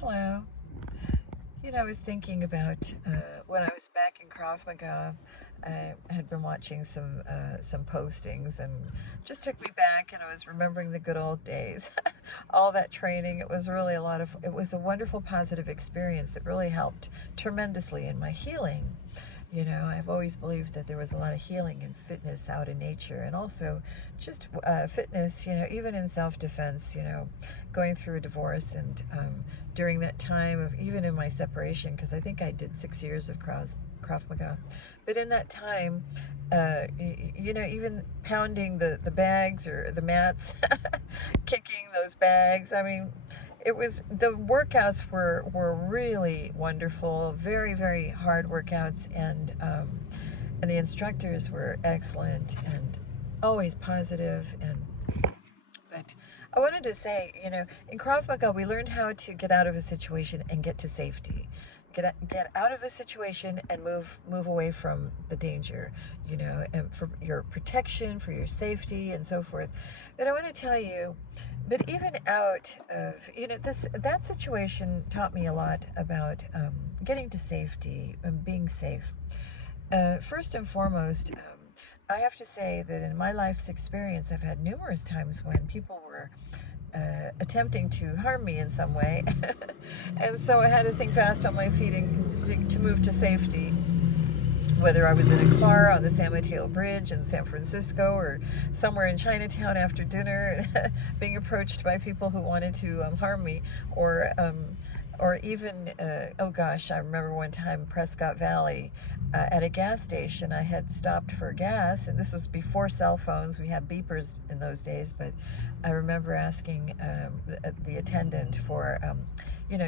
Hello. I was thinking about when I was back in Krav Maga. I had been watching some postings, and just took me back, and I was remembering the good old days. All that training. It was a wonderful, positive experience that really helped tremendously in my healing. I've always believed that there was a lot of healing and fitness out in nature, and also just fitness, even in self-defense, going through a divorce, and during that time of, even in my separation, because I think I did 6 years of Krav Maga. But in that time, even pounding the bags or the mats, kicking those bags, I mean, the workouts were really wonderful, very, very hard workouts, and the instructors were excellent and always positive. But I wanted to say, in Krav Maga, we learned how to get out of a situation and get to safety. Get out of a situation and move away from the danger, and for your protection, for your safety, and so forth. But I want to tell you, but even out of, that situation taught me a lot about getting to safety and being safe. First and foremost, I have to say that in my life's experience, I've had numerous times when people were attempting to harm me in some way. And so I had to think fast on my feet and to move to safety. Whether I was in a car on the San Mateo Bridge in San Francisco, or somewhere in Chinatown after dinner, being approached by people who wanted to harm me, or even, oh gosh, I remember one time in Prescott Valley at a gas station. I had stopped for gas, and this was before cell phones. We had beepers in those days, but I remember asking the attendant for,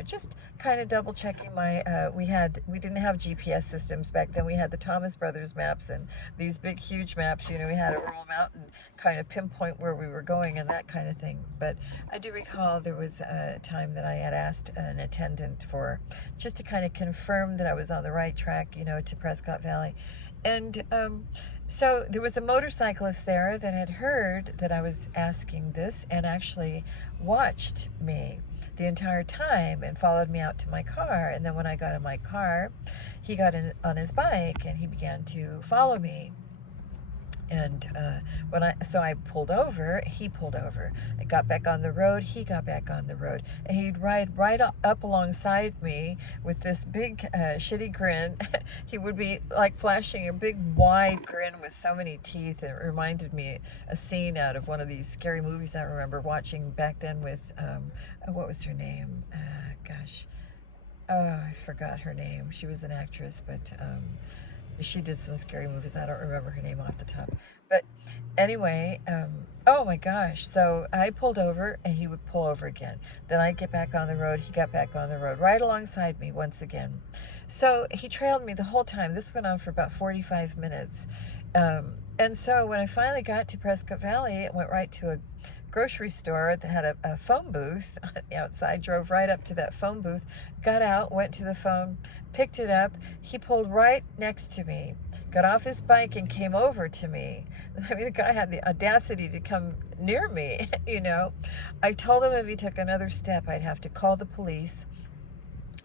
just kind of double checking we didn't have GPS systems back then. We had the Thomas Brothers maps and these big, huge maps. We had to roll them out and kind of pinpoint where we were going and that kind of thing. But I do recall there was a time that I had asked an attendant for just to kind of confirm that I was on the right track, to Prescott Valley. And so there was a motorcyclist there that had heard that I was asking this and actually watched me the entire time and followed me out to my car. And then when I got in my car, he got in on his bike and he began to follow me. And so I pulled over, he pulled over. I got back on the road, he got back on the road. And he'd ride right up alongside me with this big shitty grin. He would be like flashing a big wide grin with so many teeth. It reminded me a scene out of one of these scary movies I remember watching back then with, what was her name? Gosh. Oh, I forgot her name. She was an actress, but she did some scary movies. I don't remember her name off the top. But anyway, oh my gosh. So I pulled over and he would pull over again. Then I'd get back on the road. He got back on the road right alongside me once again. So he trailed me the whole time. This went on for about 45 minutes. And so when I finally got to Prescott Valley, it went right to a grocery store that had a phone booth outside. Drove right up to that phone booth, got out, went to the phone, picked it up. He pulled right next to me, got off his bike and came over to me. I mean, the guy had the audacity to come near me. I told him if he took another step, I'd have to call the police.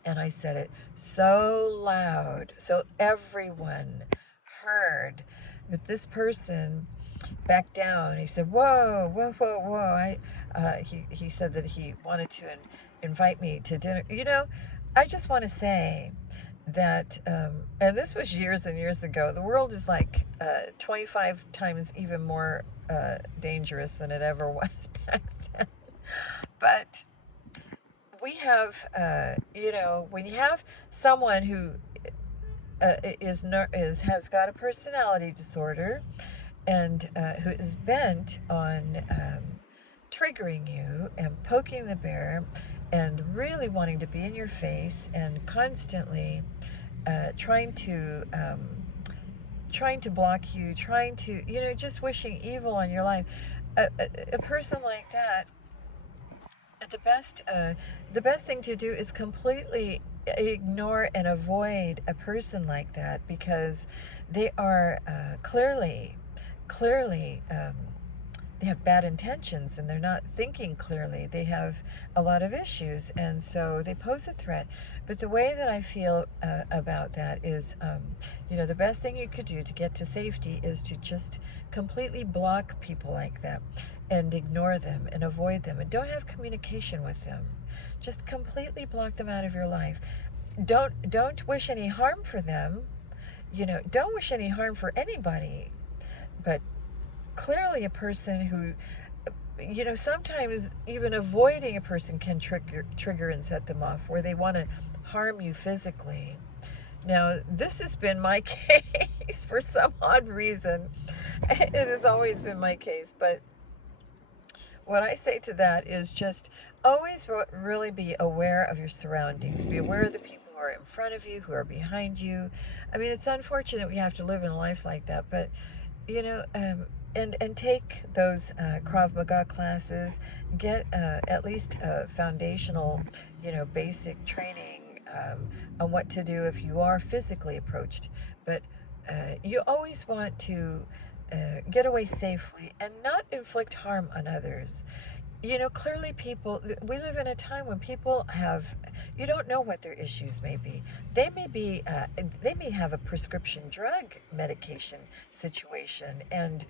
And I said it so loud so everyone heard. But this person back down. He said, "Whoa, whoa, whoa, whoa!" He said that he wanted to invite me to dinner. I just want to say that, and this was years and years ago. The world is like 25 times even more dangerous than it ever was back then. But we have, when you have someone who has got a personality disorder, and who is bent on triggering you and poking the bear and really wanting to be in your face and constantly trying to block you, trying to, just wishing evil on your life. A person like that, the best thing to do is completely ignore and avoid a person like that, because they are clearly they have bad intentions and they're not thinking clearly. They have a lot of issues, and so they pose a threat. But the way that I feel about that is, the best thing you could do to get to safety is to just completely block people like that and ignore them and avoid them and don't have communication with them. Just completely block them out of your life. Don't wish any harm for them. Don't wish any harm for anybody. But clearly a person who, sometimes even avoiding a person can trigger and set them off where they want to harm you physically. Now, this has been my case for some odd reason. It has always been my case, but what I say to that is just always really be aware of your surroundings. Be aware of the people who are in front of you, who are behind you. I mean, it's unfortunate we have to live in a life like that, but and take those Krav Maga classes. Get at least foundational, basic training on what to do if you are physically approached. But you always want to get away safely and not inflict harm on others. Clearly we live in a time when people you don't know what their issues may be. They may have a prescription drug medication situation. And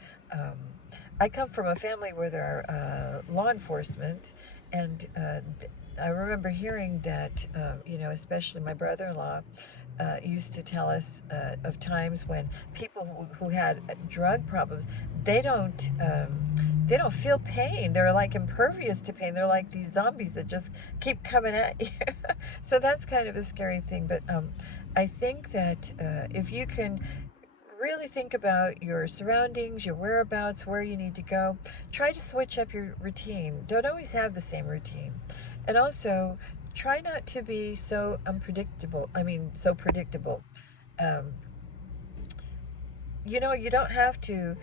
I come from a family where there are law enforcement, and I remember hearing that, especially my brother-in-law used to tell us of times when people who had drug problems, they don't feel pain. They're like impervious to pain. They're like these zombies that just keep coming at you. So that's kind of a scary thing. But I think that if you can really think about your surroundings, your whereabouts, where you need to go, try to switch up your routine. Don't always have the same routine. And also, try not to be so unpredictable. So predictable. You don't have to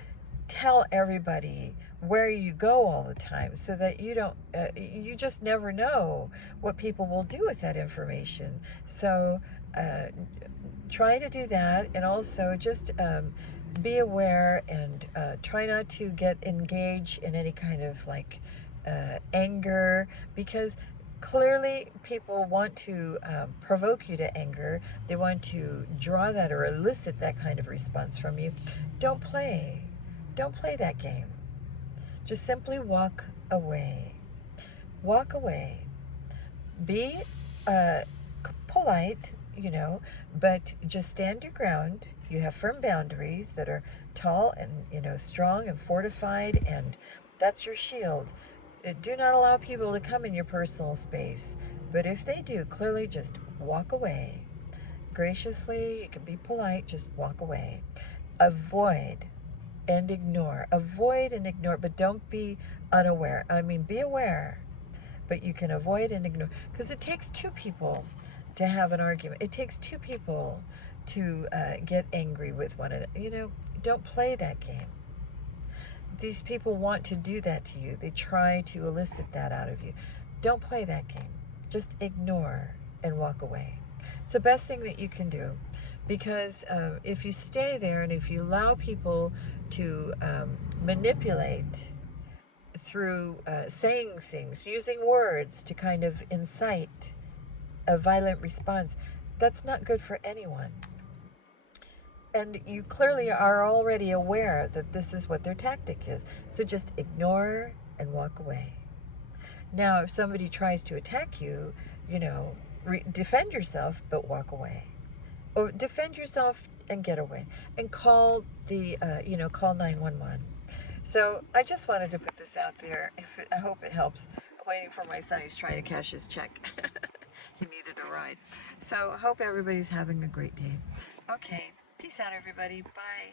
tell everybody where you go all the time, so that you just never know what people will do with that information. So try to do that, and also just be aware and try not to get engaged in any kind of anger, because clearly people want to provoke you to anger. They want to draw that or elicit that kind of response from you. Don't play that game. Just simply walk away. Be polite, but just stand your ground. You have firm boundaries that are tall and strong and fortified, and that's your shield. Do not allow people to come in your personal space, but if they do, clearly just walk away. Graciously, you can be polite, just walk away. Avoid and ignore, but don't be unaware. Be aware, but you can avoid and ignore, because it takes two people to have an argument. It takes two people to get angry with one another. Don't play that game. These people want to do that to you. They try to elicit that out of you. Don't play that game. Just ignore and walk away. It's the best thing that you can do, because if you stay there and if you allow people to manipulate through saying things, using words to kind of incite a violent response, that's not good for anyone. And you clearly are already aware that this is what their tactic is. So just ignore and walk away. Now, if somebody tries to attack you, defend yourself, but walk away. Or defend yourself and get away. And call call 911. So I just wanted to put this out there. I hope it helps. I'm waiting for my son. He's trying to cash his check. He needed a ride. So I hope everybody's having a great day. Okay. Peace out, everybody. Bye.